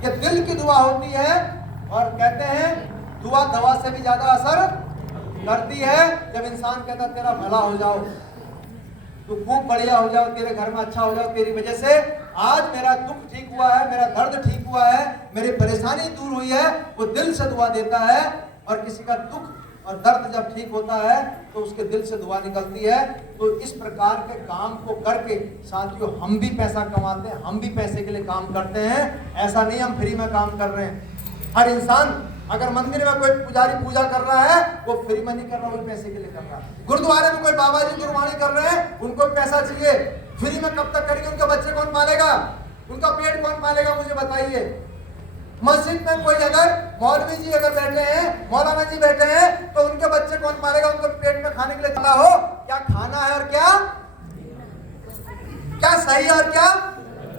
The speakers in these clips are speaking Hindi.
ये दिल की दुआ होती है। और कहते हैं दुआ दवा से भी ज्यादा असर करती है। जब इंसान कहता तेरा भला हो जाओ, तू खूब बढ़िया हो जाओ, तेरे घर में अच्छा हो जाओ, तेरी वजह से आज मेरा दुख ठीक हुआ है, मेरा दर्द ठीक हुआ है, मेरी परेशानी दूर हुई है, वो दिल से दुआ देता है। और किसी का दुख और दर्द जब ठीक होता है तो उसके दिल से दुआ निकलती है। तो इस प्रकार के काम को करके साथियों हम भी पैसा कमाते हैं, हम भी पैसे के लिए काम करते हैं। ऐसा नहीं हम फ्री में काम कर रहे हैं। हर इंसान अगर मंदिर में कोई पुजारी पूजा कर रहा है वो फ्री में नहीं कर रहा, वो पैसे के लिए कर रहा है। गुरुद्वारे में कोई बाबा जी गुरबाणी कर रहे हैं, उनको पैसा चाहिए। फ्री में कब तक करेंगे? उनके बच्चे कौन पालेगा? उनका पेट कौन पालेगा? मुझे बताइए। मस्जिद में कोई अगर मौलवी जी अगर बैठे हैं, मौलाना जी बैठे हैं, तो उनके बच्चे कौन पालेगा? उनको पेट में खाने के लिए चला हो, क्या खाना है और क्या सही है और क्या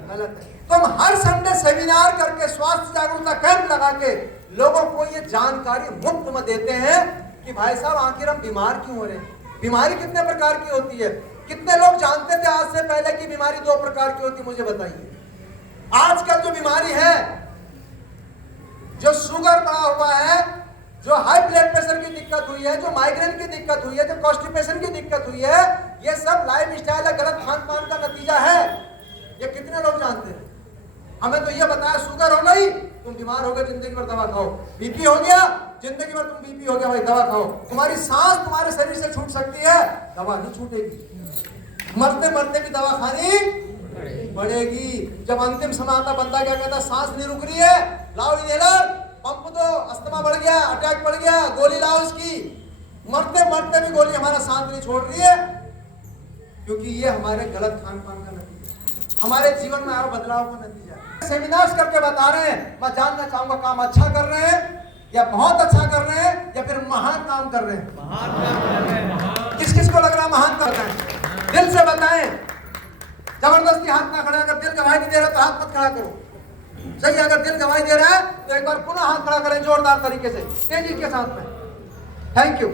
गलत है। तो हम हर संडे सेमिनार करके स्वास्थ्य जागरूकता कैंप लगा के लोगों को ये जानकारी मुफ्त में देते हैं कि भाई साहब आखिर हम बीमार क्यों हो रहे हैं, बीमारी कितने प्रकार की होती है। कितने लोग जानते थे आज से पहले कि बीमारी 2 प्रकार की होती, मुझे बताइए। आजकल जो बीमारी है, जो शुगर बढ़ा हुआ है, जो हाई ब्लड प्रेशर की दिक्कत हुई है, जो माइग्रेन की दिक्कत हुई है, जो कॉन्स्टिपेशन की दिक्कत हुई है, ये सब लाइफ स्टाइल है, गलत खान पान का नतीजा है। ये कितने लोग जानते हैं? हमें तो ये बताया शुगर हो गई तुम बीमार हो गए, जिंदगी भर दवा खाओ। बीपी हो गया, जिंदगी भर तुम बीपी हो गया भाई दवा खाओ। तुम्हारी सांस तुम्हारे शरीर से छूट सकती है, दवा नहीं छूटेगी। मरते मरते भी दवा खानी पड़ेगी। जब अंतिम समय आता बंदा क्या कहता, सांस नहीं रुक रही है, लाओ इनहेलर, पंप दो, अस्थमा बढ़ गया, अटैक बढ़ गया, गोली लाओ इसकी। मरते मरते भी गोली हमारा सांस नहीं छोड़ रही है, क्योंकि ये हमारे गलत खान पान का नतीजा, हमारे जीवन में आए बदलाव का नतीजा है। सेमिनार्स करके बता रहे हैं। मैं जानना चाहूंगा काम अच्छा कर रहे हैं या बहुत अच्छा कर रहे हैं या फिर महान काम कर रहे हैं? महान काम कर रहे हैं। किस किस को लग रहा है महान कर रहे हैं? दिल से बताएं। जबरदस्ती हाथ ना खड़ा कर, दिल गवाही नहीं दे रहा तो हाथ मत खड़ा करो। सही, अगर दिल गवाही दे रहा है तो एक बार पुनः हाथ खड़ा करें जोरदार तरीके से, तेजी के साथ में। Thank you.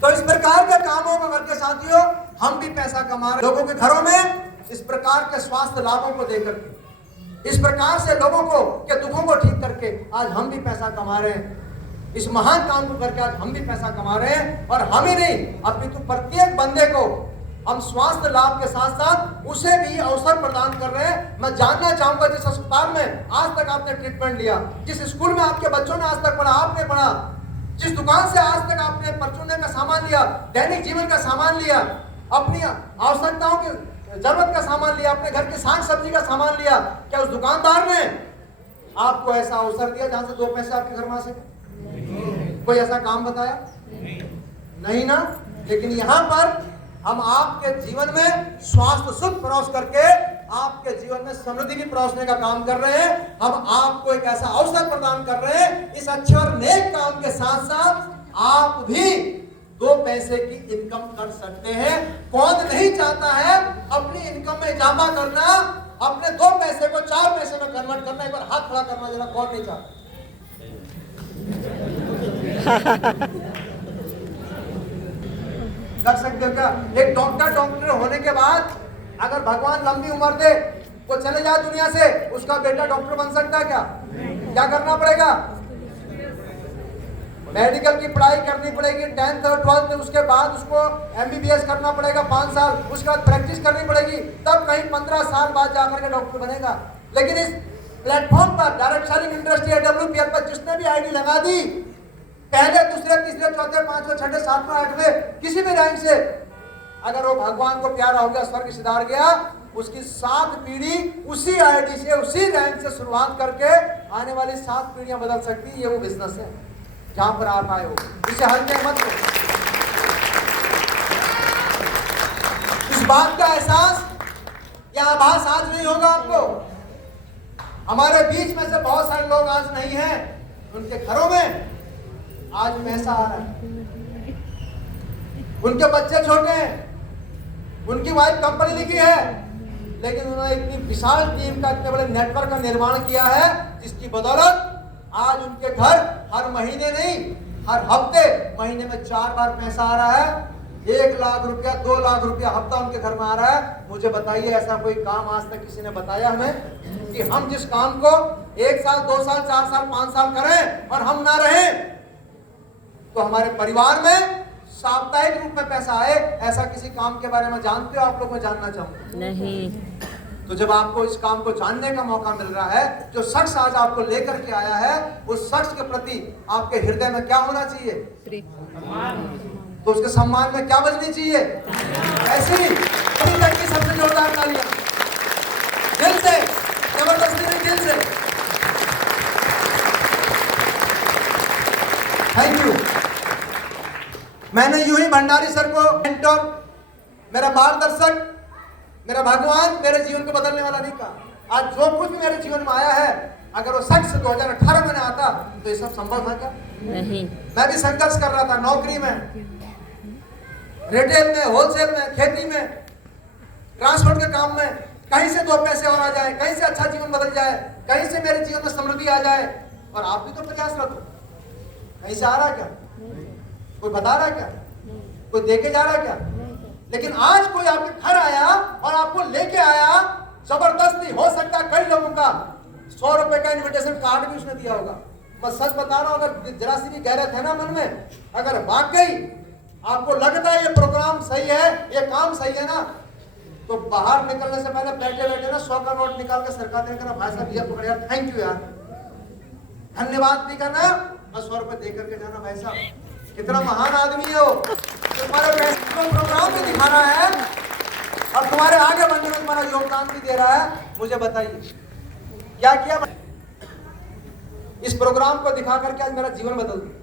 तो इस प्रकार के कामों को करके साथियों हम भी पैसा कमा रहे हैं। लोगों के घरों में इस प्रकार के स्वास्थ्य लाभों को देकर के, इस प्रकार से लोगों को के दुखों को ठीक करके आज हम भी पैसा कमा रहे हैं। इस महान काम को करके आज हम भी पैसा कमा रहे हैं। और हम ही नहीं, अपितु प्रत्येक बंदे को हम स्वास्थ्य लाभ के साथ साथ उसे भी अवसर प्रदान कर रहे हैं। मैं जानना चाहूंगा जिस अस्पताल में आज तक आपने ट्रीटमेंट लिया, जिस स्कूल में आपके बच्चों ने आज तक पढ़ा, आपने पढ़ा, जिस दुकान से आज तक आपने परचूने का सामान लिया, दैनिक जीवन का सामान लिया, अपनी आवश्यकताओं की जरूरत का सामान लिया, अपने घर की साग सब्जी का सामान लिया, क्या उस दुकानदार ने आपको ऐसा अवसर दिया जहां से 2 पैसे आपके घर में आ सके? कोई ऐसा काम बताया? नहीं ना। लेकिन यहाँ पर हम आपके जीवन में स्वास्थ्य सुख परोस करके आपके जीवन में समृद्धि भी परोसने का काम कर रहे हैं। हम आपको एक ऐसा अवसर प्रदान कर रहे हैं। इस अच्छे और नेक काम के साथ साथ आप भी 2 पैसे की इनकम कर सकते हैं। कौन नहीं चाहता है अपनी इनकम में इजाफा करना, अपने 2 पैसे को 4 पैसे में कन्वर्ट करना? एक बार हाथ खड़ा करना जरा, कौन नहीं चाहता? कर सकते हो क्या? एक डॉक्टर होने के बाद अगर भगवान लंबी उम्र दे, वो चले जाए दुनिया से, उसका बेटा डॉक्टर बन सकता है क्या? क्या करना पड़ेगा? मेडिकल की पढ़ाई करनी पड़ेगी, 10th और 12th, उसके बाद उसको MBBS करना पड़ेगा 5 साल, उसके बाद प्रैक्टिस करनी पड़ेगी, तब कहीं 15 साल बाद जाकर के डॉक्टर बनेगा। लेकिन इस प्लेटफॉर्म पर डायरेक्ट सेलिंग इंडस्ट्री AWPL पर जिसने भी आईडी लगा दी, पहले, दूसरे, तीसरे, चौथे, 5वें, 6ठे, 7वें, 8वें किसी भी रैंक से, अगर वो भगवान को प्यारा हो गया, स्वर्ग सिधार गया, उसकी 7 पीढ़ी उसी आईडी से, उसी रैंक से शुरुआत करके आने वाली 7 पीढ़ियां बदल सकती है। ये वो बिजनेस है जहां पर आप आए हो, इसे हल्के मत लो। इस बात का एहसास या आभास आज नहीं होगा आपको। हमारे बीच में से बहुत सारे लोग आज नहीं हैं, उनके घरों में आज पैसा आ रहा है, उनके बच्चे छोटे हैं, उनकी वाइफ कम पढ़ी लिखी है, लेकिन उन्होंने इतनी विशाल टीम का, इतने बड़े नेटवर्क का निर्माण किया है, जिसकी बदौलत आज उनके घर हर महीने नहीं, हर हफ्ते, महीने में 4 बार पैसा आ रहा है। 1 लाख रुपया 2 लाख रुपया हफ्ता उनके घर में आ रहा है। मुझे बताइए ऐसा कोई काम आज तक किसी ने बताया हमें कि हम जिस काम को 1 साल 2 साल 4 साल 5 साल करें और हम ना रहें तो हमारे परिवार में साप्ताहिक रूप में पैसा आए, ऐसा किसी काम के बारे में जानते हो आप लोग? मैं जानना चाहूंगा। नहीं। तो जब आपको इस काम को जानने का मौका मिल रहा है, जो शख्स आज आपको लेकर के आया है उस शख्स के प्रति आपके हृदय में क्या होना चाहिए? तो उसके सम्मान में क्या बजनी चाहिए? ऐसी करके सबसे जोरदार तालियां, दिल से, जबरदस्ती नहीं, दिल से। Thank you. मैंने यूं ही भंडारी सर को मेंटर, मेरा मार्गदर्शक, मेरा भगवान, मेरे जीवन को बदलने वाला नहीं कहा। आज जो कुछ भी मेरे जीवन में आया है, अगर वो शख्स 2018 में ना आता तो ये सब संभव था क्या? नहीं। मैं भी संघर्ष कर रहा था नौकरी में, रिटेल में, होलसेल में, खेती में, ट्रांसपोर्ट के काम में। कहीं से 2 पैसे और आ जाए, कहीं से अच्छा जीवन बदल जाए, कहीं से मेरे जीवन में समृद्धि आ जाए। और आप भी तो प्रयासरत हो। कहीं से आ रहा क्या? कोई बता रहा क्या? कोई देके जा रहा क्या? लेकिन आज कोई आपके घर आया और आपको लेके आया, जबरदस्ती। हो सकता है कई लोगों का 100 रुपए का इन्विटेशन कार्ड भी उसने दिया होगा। मैं सच बता रहा हूं, अगर जरा सी भी गैरत है ना मन में, अगर वाकई आपको लगता है ये प्रोग्राम सही है, ये काम सही है ना, तो बाहर निकलने से पहले बैठे बैठे ना 100 का नोट निकाल के सरकार देकर भाई साहब ये पकड़ यार, थैंक यू यार, धन्यवाद भी करना और 100 रुपए दे करके जाना। भाई साहब कितना महान आदमी है वो, तुम्हारे पैसे को प्रोग्राम भी दिखाना है और तुम्हारे आगे बढ़ने में तुम्हारा योगदान भी दे रहा है। मुझे बताइए क्या किया इस प्रोग्राम को दिखा करके आज मेरा जीवन बदल दिया।